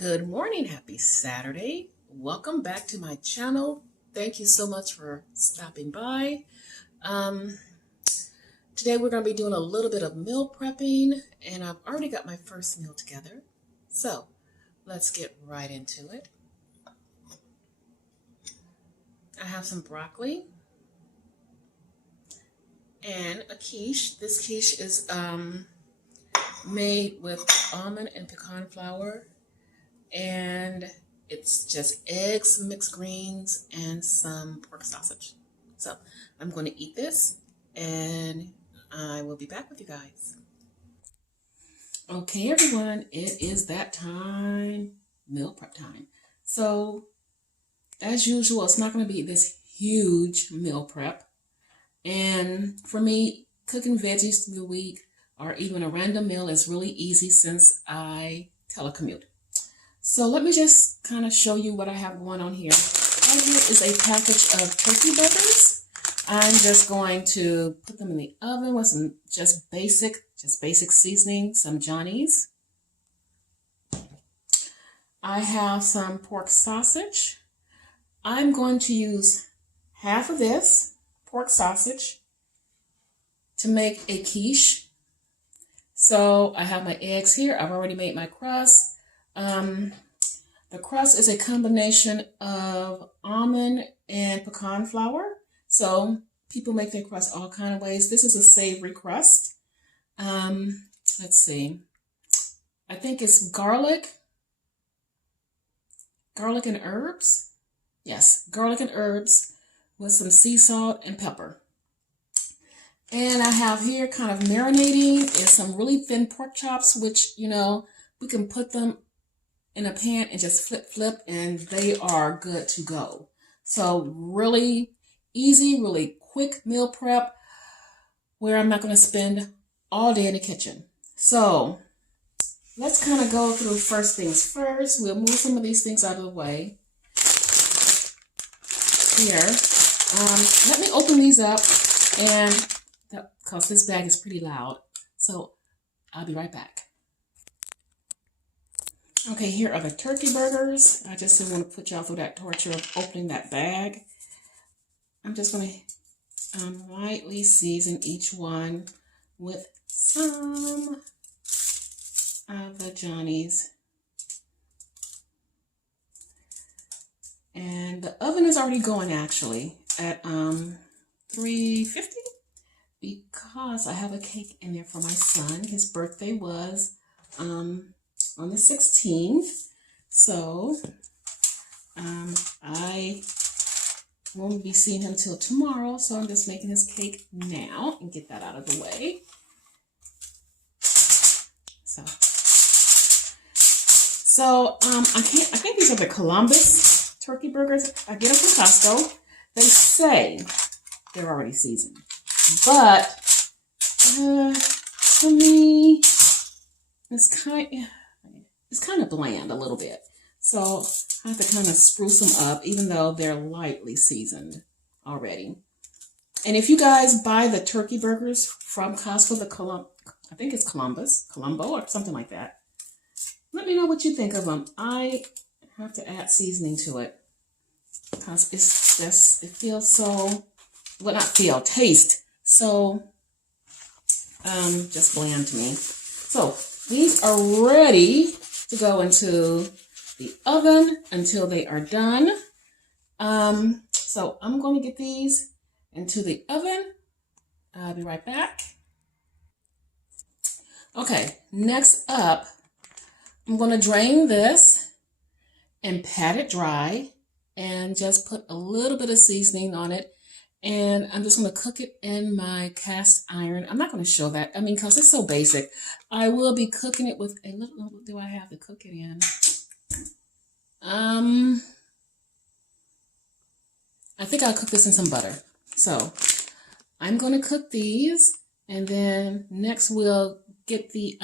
Good morning, happy Saturday. Welcome back to my channel. Thank you so much for stopping by. Today we're going to be doing a little bit of meal prepping, and I've already got my first meal together. So let's get right into it. I have some broccoli and a quiche. This quiche is made with almond and pecan flour, and it's just eggs, mixed greens, and some pork sausage. So I'm going to eat this, and I will be back with you guys. Okay, everyone, it is that time, meal prep time. So as usual, it's not going to be this huge meal prep. And for me, cooking veggies through the week or even a random meal is really easy since I telecommute. So let me just kind of show you what I have going on here. Right here is a package of turkey burgers. I'm just going to put them in the oven with some just basic seasoning, some Johnny's. I have some pork sausage. I'm going to use half of this pork sausage to make a quiche. So I have my eggs here. I've already made my crust. The crust is a combination of almond and pecan flour. So people make their crust all kind of ways. This is a savory crust. Let's see. I think it's garlic and herbs. Yes, garlic and herbs with some sea salt and pepper. And I have here kind of marinating is some really thin pork chops, which, we can put them in a pan and just flip, and they are good to go. So really easy, really quick meal prep where I'm not going to spend all day in the kitchen. So let's kind of go through first things first. We'll move some of these things out of the way. Here, let me open these up, and because this bag is pretty loud, so I'll be right back. Okay, here are the turkey burgers. I just didn't want to put y'all through that torture of opening that bag. I'm just going to lightly season each one with some of the Johnny's. And the oven is already going actually at 350 because I have a cake in there for my son. His birthday was on the 16th. So I won't be seeing him till tomorrow. So I'm just making his cake now and get that out of the way. So I think these are the Columbus turkey burgers. I get them from Costco. They say they're already seasoned, but for me, it's kind of bland a little bit. So I have to kind of spruce them up, even though they're lightly seasoned already. And if you guys buy the turkey burgers from Costco, I think it's Colombo or something like that, let me know what you think of them. I have to add seasoning to it because it feels so, well, not feel, taste so just bland to me. So these are ready to go into the oven until they are done. So I'm going to get these into the oven. I'll be right back. Okay, next up, I'm going to drain this and pat it dry and just put a little bit of seasoning on it. And I'm just going to cook it in my cast iron. I'm not going to show that, because it's so basic. I will be cooking it with a little, what do I have to cook it in? I think I'll cook this in some butter. So I'm going to cook these, and then next we'll get the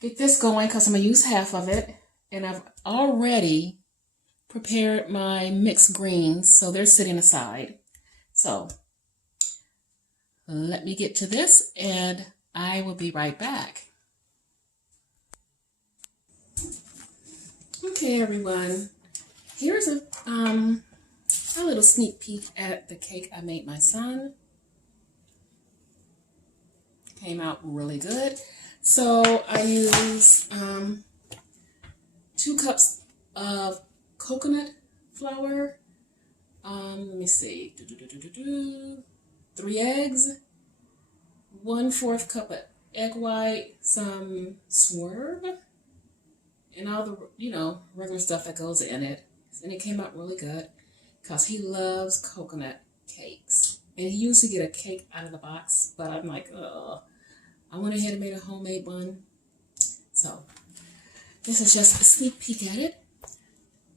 get this going because I'm going to use half of it. And I've already prepared my mixed greens, so they're sitting aside. So let me get to this and I will be right back. Okay, everyone. Here's a little sneak peek at the cake I made my son. Came out really good. So I used 2 cups of coconut flour. Let me see. 3 eggs, 1/4 cup of egg white, some swerve, and all the, regular stuff that goes in it. And it came out really good because he loves coconut cakes. And he used to get a cake out of the box, but I'm like, oh, I went ahead and made a homemade one. So this is just a sneak peek at it.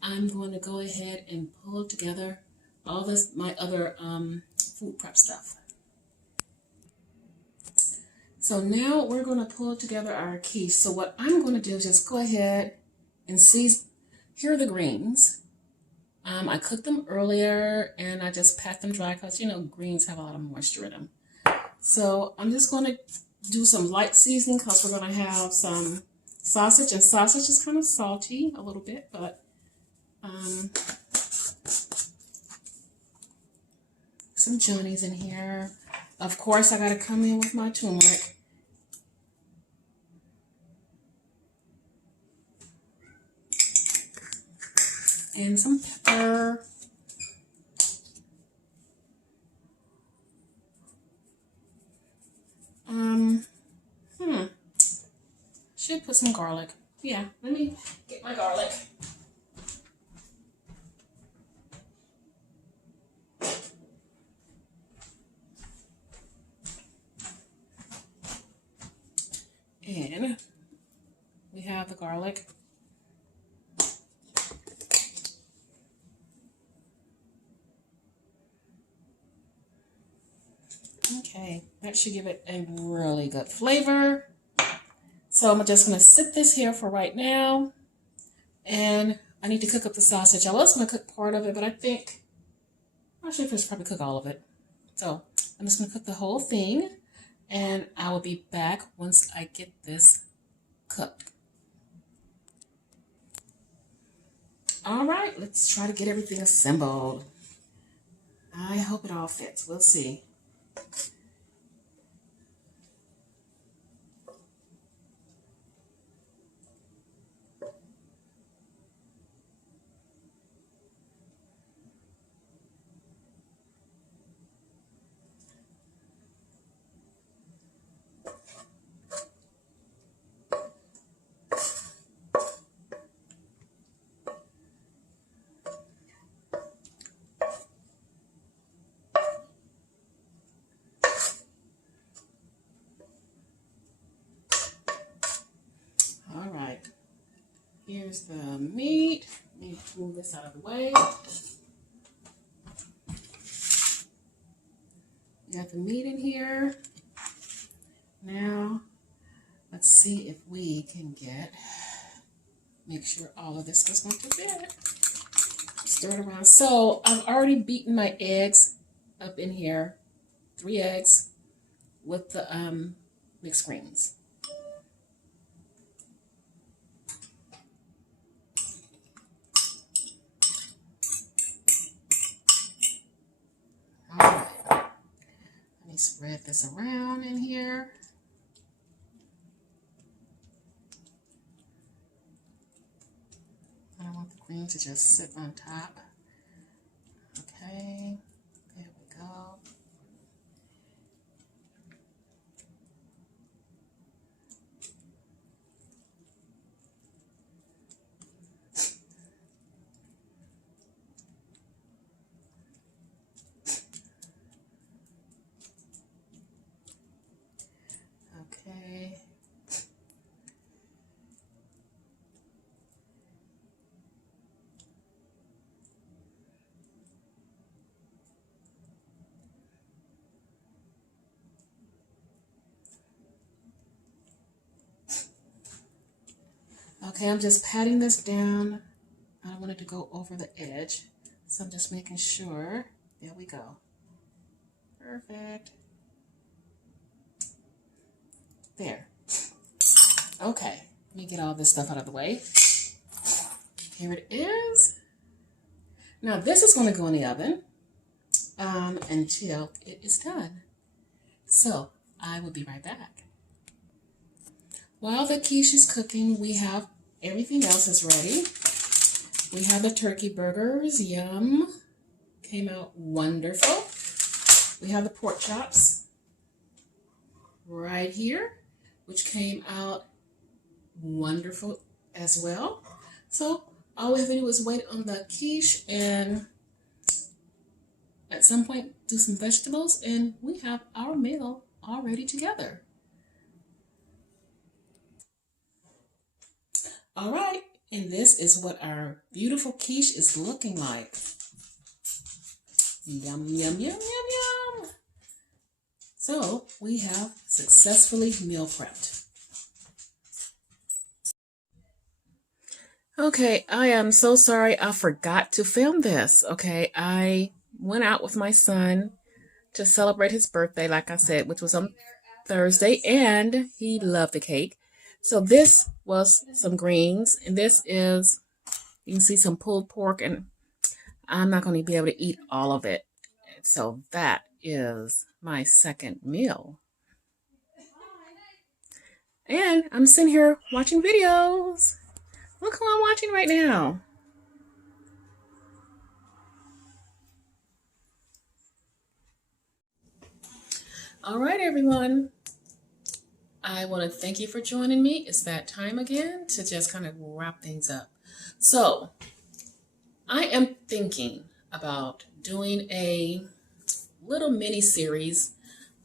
I'm going to go ahead and pull together all this, my other food prep stuff. So now we're going to pull together our quiche. So what I'm going to do is just go ahead and season. Here are the greens. I cooked them earlier and I just pat them dry because, greens have a lot of moisture in them. So I'm just going to do some light seasoning because we're going to have some sausage. And sausage is kind of salty a little bit, but some Johnny's in here. Of course, I got to come in with my turmeric. And some pepper. Should put some garlic. Yeah, let me get my garlic. And we have the garlic. Okay, that should give it a really good flavor. So I'm just going to sit this here for right now. And I need to cook up the sausage. I was going to cook part of it, but I think I should just probably cook all of it. So I'm just going to cook the whole thing. And I will be back once I get this cooked. All right, let's try to get everything assembled. I hope it all fits. We'll see. All right, here's the meat. Let me move this out of the way. We got the meat in here. Now, let's see if we can make sure all of this is going to fit. Stir it around. So I've already beaten my eggs up in here. 3 eggs with the mixed greens. All right. Let me spread this around in here. I want the cream to just sit on top. Okay, there we go. Okay. Okay, I'm just patting this down. I don't want it to go over the edge. So I'm just making sure. There we go. Perfect. There. Okay, let me get all this stuff out of the way. Here it is. Now this is going to go in the oven until it is done. So I will be right back. While the quiche is cooking, we have everything else is ready. We have the turkey burgers, yum, came out wonderful. We have the pork chops right here, which came out wonderful as well. So all we have to do is wait on the quiche and at some point do some vegetables, and we have our meal already together. All right, and this is what our beautiful quiche is looking like. Yum, yum, yum, yum, yum. So we have successfully meal prepped. Okay, I am so sorry I forgot to film this. Okay, I went out with my son to celebrate his birthday, like I said, which was on Thursday, and he loved the cake. So this was some greens, and this is, you can see some pulled pork, and I'm not going to be able to eat all of it. So that is my second meal. And I'm sitting here watching videos. Look who I'm watching right now. All right, everyone. I want to thank you for joining me. It's that time again to just kind of wrap things up. So I am thinking about doing a little mini series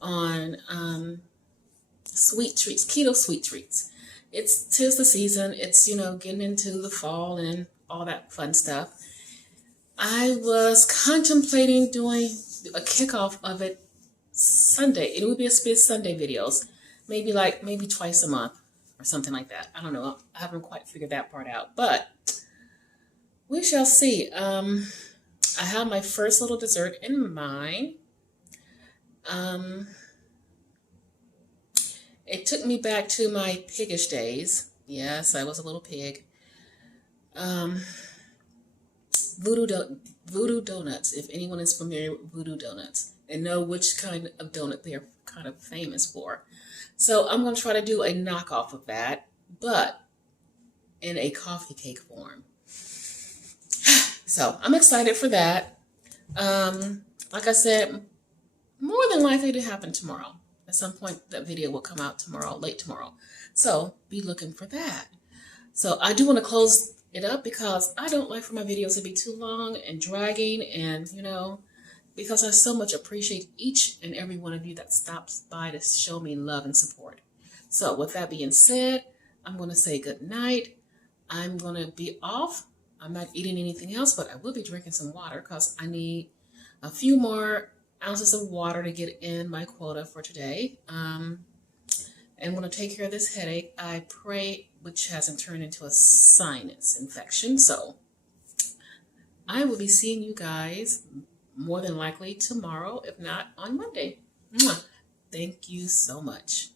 on sweet treats, keto sweet treats. Tis the season. It's, getting into the fall and all that fun stuff. I was contemplating doing a kickoff of it Sunday. It would be a split Sunday videos, maybe twice a month or something like that. I don't know. I haven't quite figured that part out, but we shall see. I have my first little dessert in mind. It took me back to my piggish days. Yes, I was a little pig. Voodoo donuts, if anyone is familiar with voodoo donuts and know which kind of donut they are kind of famous for. So I'm going to try to do a knockoff of that, but in a coffee cake form. So I'm excited for that. Like I said, more than likely to happen tomorrow. At some point, that video will come out tomorrow, late tomorrow. So be looking for that. So I do want to close it up because I don't like for my videos to be too long and dragging, and because I so much appreciate each and every one of you that stops by to show me love and support. So with that being said, I'm going to say good night. I'm going to be off. I'm not eating anything else, but I will be drinking some water because I need a few more ounces of water to get in my quota for today. And I'm going to take care of this headache, I pray, which hasn't turned into a sinus infection. So I will be seeing you guys more than likely tomorrow, if not on Monday. Thank you so much.